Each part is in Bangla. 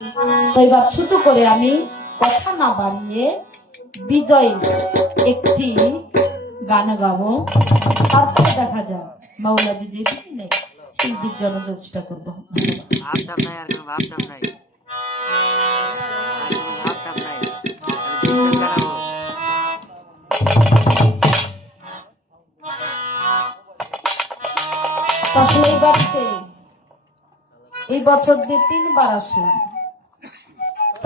তো এবার ছোট করে আমি কথা না বাড়িয়ে বিজয় একটি গান গাবো, তারপরে দেখা যায় মাওলাজি যে শিল্পীর জন্য চেষ্টা করবো। আসলে এই বাড়িতে এই বছর দিয়ে 3 বার আসলাম।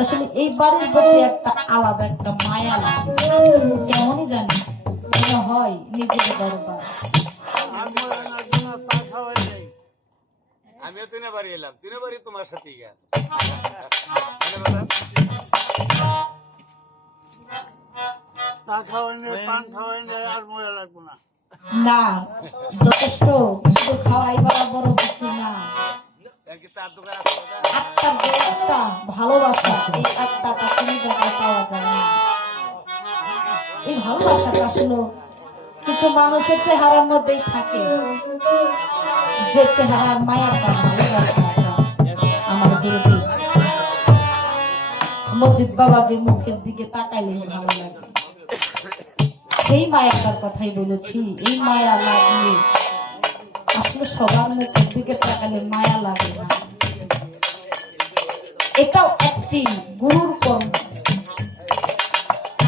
আসলে এই বাড়ির প্রতি একটা আলাদা একটা মায়া লাগে, কেমনই জানি মনে হয় নিজের দরবার। আমিও 3 বারই এলাম, 3 বারই তোমার সাথেই গেল। না যথেষ্ট, শুধু খাওয়াই বড় কিছু না। আত্মার যে একটা ভালোবাসা, এই আত্মাটা কোনো জায়গায় পাওয়া যায় না। এই ভালোবাসাটা আসলে কিছু মানুষের চেহারার মধ্যেই থাকে, যে চেহারা মায়ার ভালোবাসাটা আমার দুর্বল। মসজিদ বাবাজির মুখের দিকে তাকাইলে ভালো লাগে, সেই মায়াটার কথাই বলেছি। এই মায়া লাগিয়ে আসলে সবার মুখের দিকে তাকালে মায়া লাগে না। এটাও একটি গুরুর কর্ম,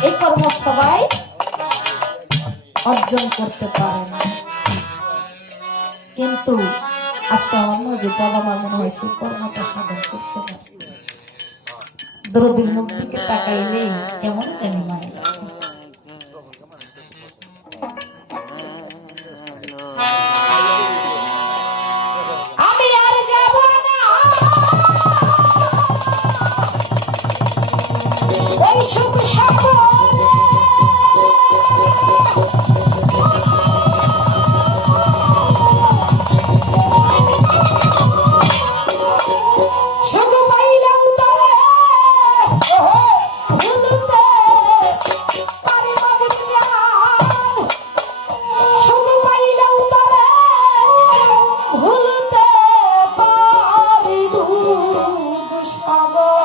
এই কর্ম সবাই অর্জন করতে পারে না। কিন্তু আজকে আমার মসজিদ বাবা আমার মনে হয় সেই কর্মটা সাধন করতে পারছে। দরদির মুখ দিকে তাকাইলে কেমন জানি মায়া লাগে। Oh